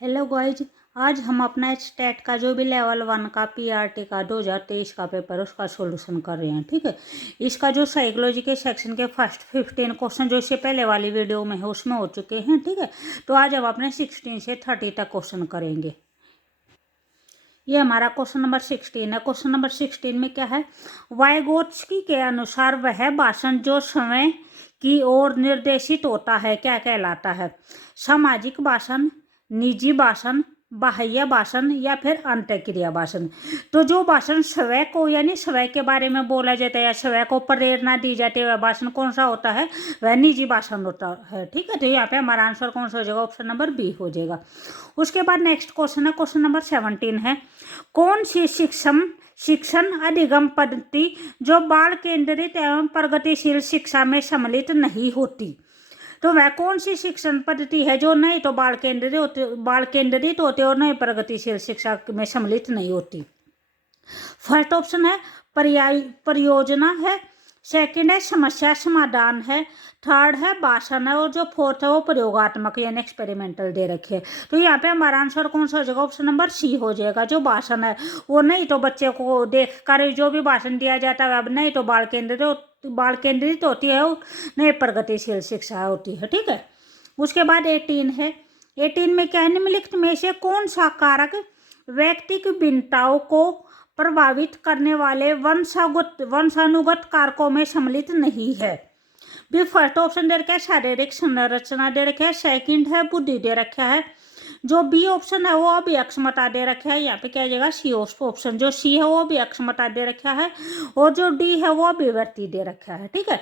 Hello guys, आज हम अपना स्टेट का जो भी लेवल 1 का पीआरटी का 2023 का पेपर उसका सॉल्यूशन कर रहे हैं। ठीक है, इसका जो साइकोलॉजी के सेक्शन के फर्स्ट 15 क्वेश्चन जो इससे पहले वाली वीडियो में है उसमें हो चुके हैं। ठीक है, तो आज हम अपने 16 से 30 तक क्वेश्चन करेंगे। ये हमारा क्वेश्चन नंबर 16 है। क्वेश्चन नंबर 16 में क्या है, वाइगोत्स्की के अनुसार वह भाषण जो समय की ओर निर्देशित होता है क्या कहलाता है? सामाजिक भाषण, निजी भाषण, बाह्य भाषण या फिर अंतःक्रिया भाषण। तो जो भाषण स्वयं को यानी स्वयं के बारे में बोला जाता है या स्वयं को प्रेरणा दी जाती है वह भाषण कौन सा होता है? वह निजी भाषण होता है। ठीक है, तो यहाँ पे हमारा आंसर कौन सा हो जाएगा? ऑप्शन नंबर बी हो जाएगा। उसके बाद नेक्स्ट क्वेश्चन है, क्वेश्चन नंबर 17 है, कौन सी शिक्षण अधिगम पद्धति जो बाल केंद्रित एवं प्रगतिशील शिक्षा में सम्मिलित नहीं होती? तो वह कौन सी शिक्षण पद्धति है जो नहीं तो बाल केंद्रित होते और नहीं प्रगतिशील शिक्षा में सम्मिलित नहीं होती? फर्स्ट ऑप्शन है परियोजना है, सेकंड है समस्या समाधान है, थर्ड है भाषण है और जो फोर्थ है वो प्रयोगात्मक यानी एक्सपेरिमेंटल दे रखे। तो यहाँ पे हमारा आंसर कौन सा हो जाएगा? ऑप्शन नंबर सी हो जाएगा। जो भाषण है वो नहीं तो बच्चे को देख कर जो भी भाषण दिया जाता है अब नहीं तो बाल केंद्रित होती है, नहीं प्रगतिशील शिक्षा होती है। ठीक है, उसके बाद 18 है। 18 में क्या है, निम्नलिखित में से कौन सा कारक व्यक्तिगत भिन्नताओं को प्रभावित करने वाले वंशानुगत कारकों में सम्मिलित नहीं है? भी फर्स्ट ऑप्शन दे रखा है शारीरिक संरचना दे रखा है, सेकंड है बुद्धि दे रखा है, जो बी ऑप्शन है वो अभी अक्षमता दे रखा है, यहाँ पे क्या जाएगा सी ऑप्शन, जो सी है वो भी अक्षमता दे रखा है और जो डी है वो अभिव्यक्ति दे रखा है। ठीक है,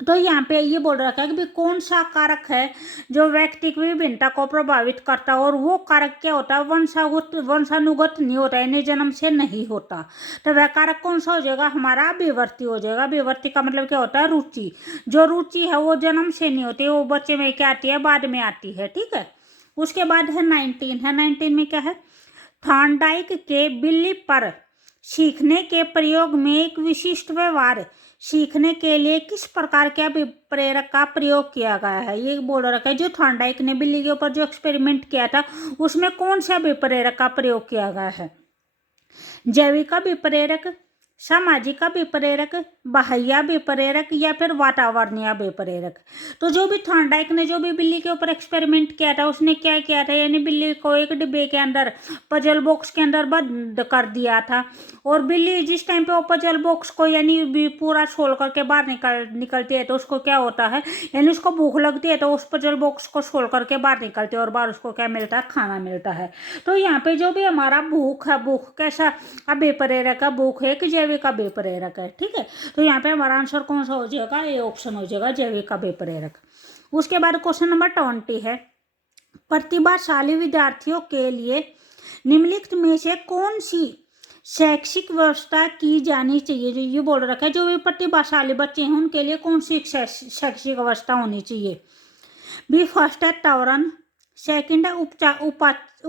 तो यहाँ पे ये बोल रखा है कि कौन सा कारक है जो व्यक्तिगत विभिन्नता को प्रभावित करता है और वो कारक क्या होता है? वंशानुगत नहीं होता यानी जन्म से नहीं होता। तो वह कारक कौन सा हो जाएगा? हमारा अभिवर्ती हो जाएगा। अभिवर्ती का मतलब क्या होता है? रुचि। जो रुचि है वो जन्म से नहीं होती, वो बच्चे में क्या आती है? बाद में आती है। ठीक है, उसके बाद है 19 है। 19 में क्या है, थॉर्नडाइक के बिल्ली पर सीखने के प्रयोग में एक विशिष्ट व्यवहार सीखने के लिए किस प्रकार के अभिप्रेरक का प्रयोग किया गया है? ये बोल रखा है जो थॉर्नडाइक ने बिल्ली के ऊपर जो एक्सपेरिमेंट किया था उसमें कौन से अभिप्रेरक का प्रयोग किया गया है? जैविक अभिप्रेरक, सामाजिक अभिप्रेरक, बाह्य अभिप्रेरक या फिर वातावरणीय अभिप्रेरक। तो जो भी थॉर्नडाइक ने जो भी बिल्ली के ऊपर एक्सपेरिमेंट किया था उसने क्या किया था, यानी बिल्ली को एक डिब्बे के अंदर पजल बॉक्स के अंदर बंद कर दिया था और बिल्ली जिस टाइम पे वो पजल बॉक्स को यानी पूरा छोड़ करके बाहर निकलती है तो उसको क्या होता है, यानी उसको भूख लगती है तो उस पजल बॉक्स को छोड़ करके बाहर निकलती है और बाहर उसको क्या मिलता है? खाना मिलता है। तो यहाँ पे जो भी हमारा भूख है, भूख कैसा अभिप्रेरक है? भूख एक जैविक अभिप्रेरक है। ठीक है, तो यहाँ पे हमारा आंसर कौन सा हो जाएगा? ए ऑप्शन हो जाएगा, जैविक अभिप्रेरक। उसके बाद क्वेश्चन नंबर 20 है, प्रतिभाशाली विद्यार्थियों के लिए निम्नलिखित में से कौन सी शैक्षिक व्यवस्था की जानी चाहिए? जो ये बोल रखा है जो भी प्रतिभाशाली बच्चे हैं उनके लिए कौन सी शैक्षिक व्यवस्था होनी चाहिए? बी फर्स्ट है त्वरण, सेकंड है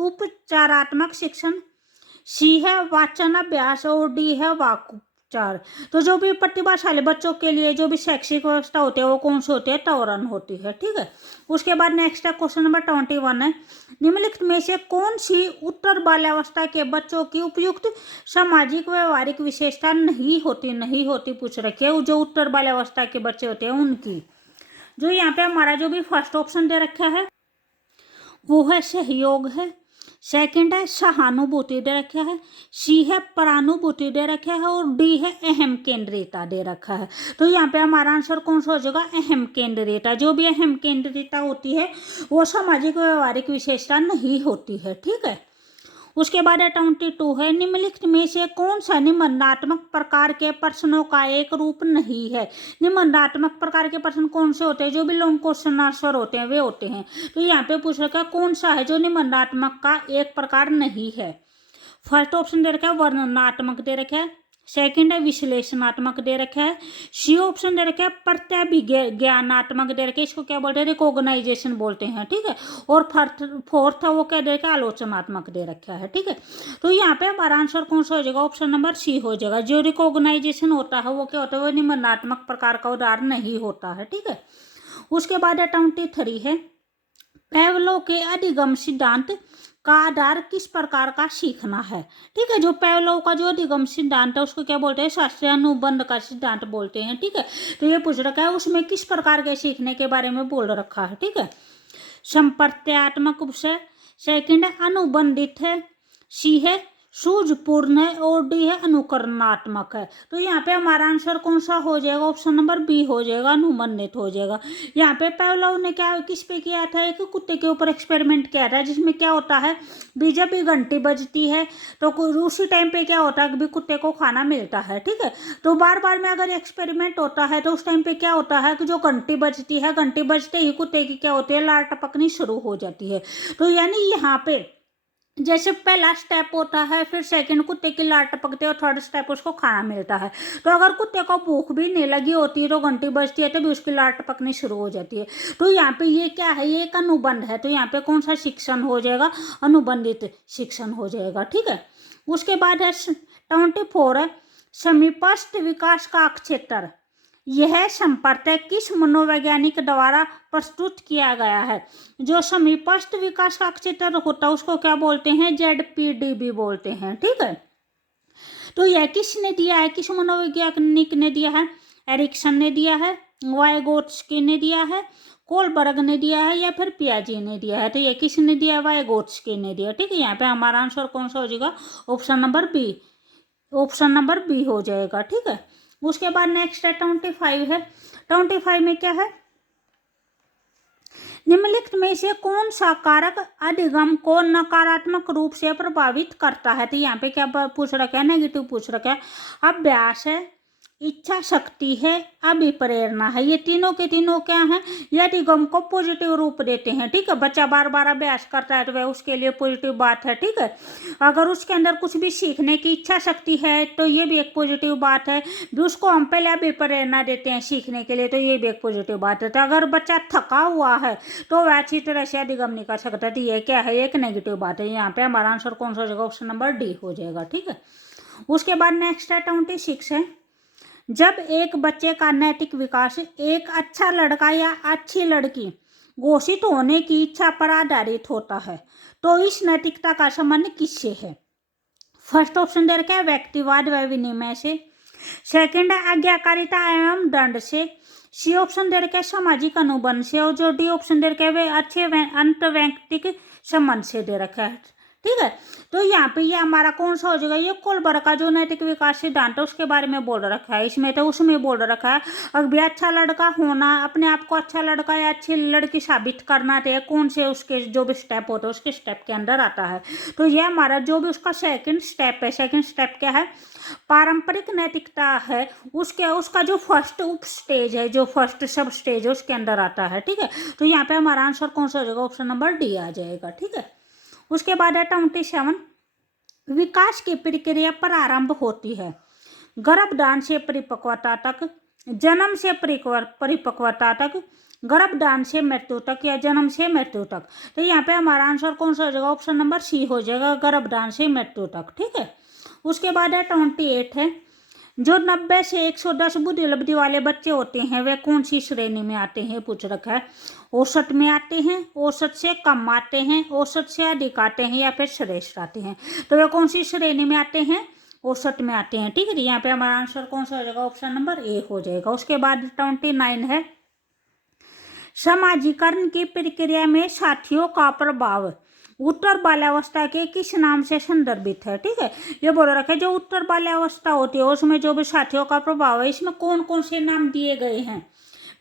उपचारात्मक शिक्षण, सी है वाचन अभ्यास और डी है वाकोपचार। तो जो भी प्रतिभाशाली बच्चों के लिए जो भी शैक्षिक व्यवस्था होती है वो कौन सी होती है? त्वरण होती है। ठीक है, उसके बाद नेक्स्ट है क्वेश्चन नंबर 21 है, निम्नलिखित में से कौन सी उत्तर बाल्यावस्था के बच्चों की उपयुक्त सामाजिक व्यवहारिक विशेषता नहीं होती पूछ रखी है। जो उत्तर बाल्यावस्था के बच्चे होते हैं उनकी, जो यहाँ पे हमारा जो भी फर्स्ट ऑप्शन दे रखा है वो है सहयोग है, सेकंड है सहानुभूति दे रखा है, सी है परानुभूति दे रखा है और डी है अहम केंद्रिता दे रखा है। तो यहाँ पे हमारा आंसर कौन सा हो जाएगा? अहम केंद्रिता। जो भी अहम केंद्रिता होती है वो सामाजिक व्यवहारिक विशेषता नहीं होती है। ठीक है, उसके बाद 22 है, निम्नलिखित में से कौन सा निबंधात्मक प्रकार के प्रश्नों का एक रूप नहीं है? निबंधात्मक प्रकार के प्रश्न कौन से होते हैं? जो भी लॉन्ग क्वेश्चन आंसर होते हैं वे होते हैं। तो यहाँ पे पूछ रखा है कौन सा है जो निबंधात्मक का एक प्रकार नहीं है? फर्स्ट ऑप्शन दे रखा है वर्णनात्मक दे रखा है, सेकंड है विश्लेषणात्मक दे रखा है, सी ऑप्शन दे रखा है प्रत्यभिज्ञानात्मक दे रखा है, इसको क्या बोलते हैं? रिकॉग्नाइजेशन बोलते हैं। ठीक है, और फोर्थ है वो क्या दे रखा है? आलोचनात्मक दे रखा है। ठीक है, तो यहाँ पे हमारा आंसर कौन सा हो जाएगा? ऑप्शन नंबर सी हो जाएगा। जो रिकॉग्नाइजेशन होता है वो क्या होता है? वो निबंधात्मक प्रकार का उदाहरण नहीं होता है। ठीक है, उसके बाद 23 है, पेवलो के अधिगम सिद्धांत का आधार किस प्रकार का सीखना है। ठीक है, जो पेवलोव का जो अधिगम सिद्धांत है उसको क्या बोलते हैं, शास्त्रीय अनुबंध का सिद्धांत बोलते हैं। ठीक है, तो ये पूछ रखा है उसमें किस प्रकार के सीखने के बारे में बोल रखा है। ठीक है, संप्रत्यात्मक विषय, सेकंड है अनुबंधित है, सी है सूझपूर्ण है और डी है अनुकरणात्मक है। तो यहाँ पे हमारा आंसर कौन सा हो जाएगा, ऑप्शन नंबर बी हो जाएगा, अनुबंधित हो जाएगा। यहाँ पे पेवलोव ने क्या किस पे किया था, एक कुत्ते के ऊपर एक्सपेरिमेंट किया था जिसमें क्या होता है जब भी घंटी बजती है तो उसी टाइम पे क्या होता है कि कुत्ते को खाना मिलता है। ठीक है, तो बार बार में अगर एक्सपेरिमेंट होता है तो उस टाइम पे क्या होता है कि जो घंटी बजती है, घंटी बजते ही कुत्ते की क्या होती है, लार टपकनी शुरू हो जाती है। तो यानी यहाँ पे जैसे पहला स्टेप होता है, फिर सेकंड कुत्ते की लार टपकती है और थर्ड स्टेप उसको खाना मिलता है। तो अगर कुत्ते को भूख भी नहीं लगी होती है तो घंटी बजती है तो भी उसकी लार टपकनी शुरू हो जाती है। तो यहाँ पे ये क्या है, ये एक अनुबंध है। तो यहाँ पे कौन सा शिक्षण हो जाएगा, अनुबंधित शिक्षण हो जाएगा। ठीक है, उसके बाद है 24 है समीपस्थ विकास का क्षेत्र। यह संपर्क किस मनोवैज्ञानिक द्वारा प्रस्तुत किया गया है। जो समीपस्थ विकास का क्षेत्र होता है उसको क्या बोलते हैं, ZPDB बोलते हैं। ठीक है, तो यह किसने दिया है, किस मनोवैज्ञानिक ने दिया है, एरिक्सन ने दिया है, वाइगोत्स्की ने दिया है, कोलबर्ग ने दिया है या फिर पियाजे ने दिया है। तो ये किसने दिया है, वाइगोत्स्की ने दिया। ठीक है, यहाँ पे हमारा आंसर कौन सा हो जाएगा, option number B, option number B हो जाएगा। ठीक है, उसके बाद नेक्स्ट है 25 है। 25 में क्या है, निम्नलिखित में से कौन सा कारक अधिगम को नकारात्मक रूप से प्रभावित करता है। तो यहाँ पे क्या पूछ रखा है, नेगेटिव पूछ रखा है, अभ्यास है, इच्छा शक्ति है, अभिप्रेरणा है। ये तीनों के तीनों क्या हैं, ये अधिगम को पॉजिटिव रूप देते हैं। ठीक है, बच्चा बार बार अभ्यास करता है तो वह उसके लिए पॉजिटिव बात है। ठीक है, अगर उसके अंदर कुछ भी सीखने की इच्छा शक्ति है तो ये भी एक पॉजिटिव बात है। भी उसको हम पहले अभिप्रेरणा देते हैं सीखने के लिए तो ये भी एक पॉजिटिव बात है। तो अगर बच्चा थका हुआ है तो वह अच्छी तरह से अधिगम नहीं कर सकता, तो ये क्या है, एक नेगेटिव बात है। यहाँ पे हमारा आंसर कौन सा हो जाएगा, ऑप्शन नंबर डी हो जाएगा। ठीक है, उसके बाद नेक्स्ट है 26 है, जब एक बच्चे का नैतिक विकास एक अच्छा लड़का या अच्छी लड़की घोषित होने की इच्छा पर आधारित होता है तो इस नैतिकता का संबंध किससे है। फर्स्ट ऑप्शन दे रखा है व्यक्तिवाद व विनिमय से, सेकंड है आज्ञाकारिता एवं दंड से, सी ऑप्शन दे रखा है सामाजिक अनुबंध से और जो डी ऑप्शन दे रखा है वे अच्छे अंतर्वैयक्तिक संबंध से दे रखा है। ठीक है, तो यहाँ पे ये हमारा कौन सा हो जाएगा, ये कोलबर्ग का जो नैतिक विकास सिद्धांत है उसके बारे में बोल रखा है। इसमें तो उसमें बोल रखा है अगर भी अच्छा लड़का होना, अपने आप को अच्छा लड़का या अच्छी लड़की साबित करना, तो कौन से उसके जो भी स्टेप होते हैं उसके स्टेप के अंदर आता है। तो ये हमारा जो भी उसका सेकंड स्टेप है, सेकंड स्टेप क्या है, पारंपरिक नैतिकता है, उसका जो फर्स्ट उप स्टेज है, जो फर्स्ट सब स्टेज है उसके अंदर आता है। ठीक है, तो यहाँ पे हमारा आंसर कौन सा हो जाएगा, ऑप्शन नंबर डी आ जाएगा। ठीक है, उसके बाद है 27, विकास की प्रक्रिया प्रारंभ होती है गर्भधान से परिपक्वता तक, जन्म से परिपक्वता तक, गर्भधान से मृत्यु तक या जन्म से मृत्यु तक। तो यहाँ पे हमारा आंसर कौन सा हो जाएगा, ऑप्शन नंबर सी हो जाएगा, गर्भधान से मृत्यु तक। ठीक है, उसके बाद है 28 है, जो 90 से 110 बुद्धि लब्धि वाले बच्चे होते हैं वे कौन सी श्रेणी में आते हैं, पूछ रखा है। औसत में आते हैं, औसत से कम आते हैं, औसत से अधिक आते हैं या फिर श्रेष्ठ आते हैं। तो वे कौन सी श्रेणी में आते हैं, औसत में आते हैं। ठीक है, यहाँ पे हमारा आंसर कौन सा हो जाएगा, ऑप्शन नंबर ए हो जाएगा। उसके बाद 29 है, समाजीकरण की प्रक्रिया में साथियों का प्रभाव उत्तर बाल्यावस्था के किस नाम से संदर्भित है। ठीक है, ये बोल रखा है जो उत्तर बाल्यावस्था होती है उसमें जो भी साथियों का प्रभाव है, इसमें कौन कौन से नाम दिए गए हैं,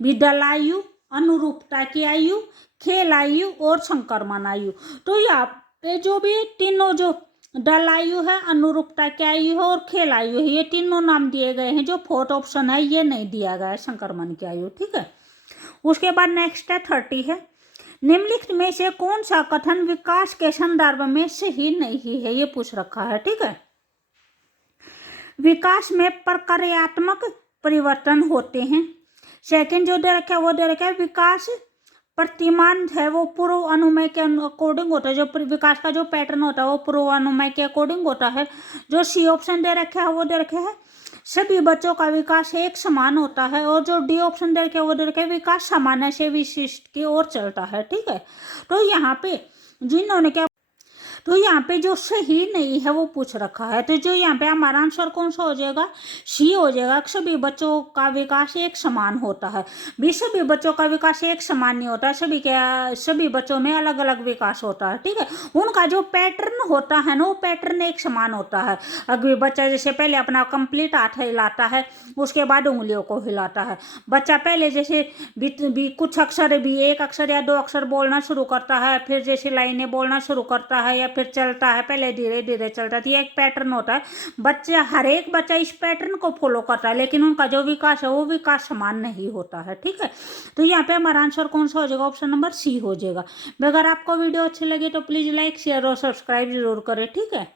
विद्यालयु, अनुरूपता की आयु, खेल आयु और संक्रमण आयु। तो यहाँ पे जो भी तीनों जो दलायु है, अनुरूपता की आयु है और खेल आयु है, ये तीनों नाम दिए गए हैं। जो फोर्थ ऑप्शन है ये नहीं दिया गया है, संक्रमण की आयु। ठीक है, उसके बाद नेक्स्ट है 30 है, निम्नलिखित में से कौन सा कथन विकास के संदर्भ में सही नहीं है, ये पूछ रखा है। ठीक है, विकास में प्रक्रियात्मक परिवर्तन होते हैं। सेकंड जो दे रखा है वो दे रखा है विकास प्रतिमान है वो पूर्व अनुमेय के अकॉर्डिंग होता है, जो विकास का जो पैटर्न होता है वो पूर्व अनुमेय के अकॉर्डिंग होता है। जो सी ऑप्शन दे रखा है वो दे रखा है सभी बच्चों का विकास एक समान होता है और जो डी ऑप्शन दे रखे वो दे रखे विकास सामान्य से विशिष्ट की ओर चलता है। ठीक है, तो यहाँ पे जिन्होंने क्या, तो यहाँ पे जो सही नहीं है वो पूछ रखा है, तो जो यहाँ पे हमारा आंसर कौन सा हो जाएगा, सी हो जाएगा। सभी बच्चों का विकास एक समान होता है। भी सभी बच्चों का विकास एक समान नहीं होता, सभी बच्चों में अलग अलग विकास होता है, ठीक है। उनका जो पैटर्न होता है ना, वो पैटर्न एक समान होता है। अगर बच्चा जैसे पहले अपना कंप्लीट हाथ हिलाता है, उसके बाद उंगलियों को हिलाता है। बच्चा पहले जैसे भी कुछ अक्षर भी, एक अक्षर या दो अक्षर बोलना शुरू करता है, फिर जैसे लाइनें बोलना शुरू करता है, या फिर चलता है, पहले धीरे धीरे चलता है। तो ये एक पैटर्न होता है। बच्चा, हर एक बच्चा इस पैटर्न को फॉलो करता है, लेकिन उनका जो विकास है वो विकास समान नहीं होता है, ठीक है। तो यहाँ पे हमारा आंसर कौन सा हो जाएगा, ऑप्शन नंबर सी हो जाएगा। अगर आपको वीडियो अच्छी लगी तो प्लीज लाइक शेयर और सब्सक्राइब जरूर करें, ठीक है।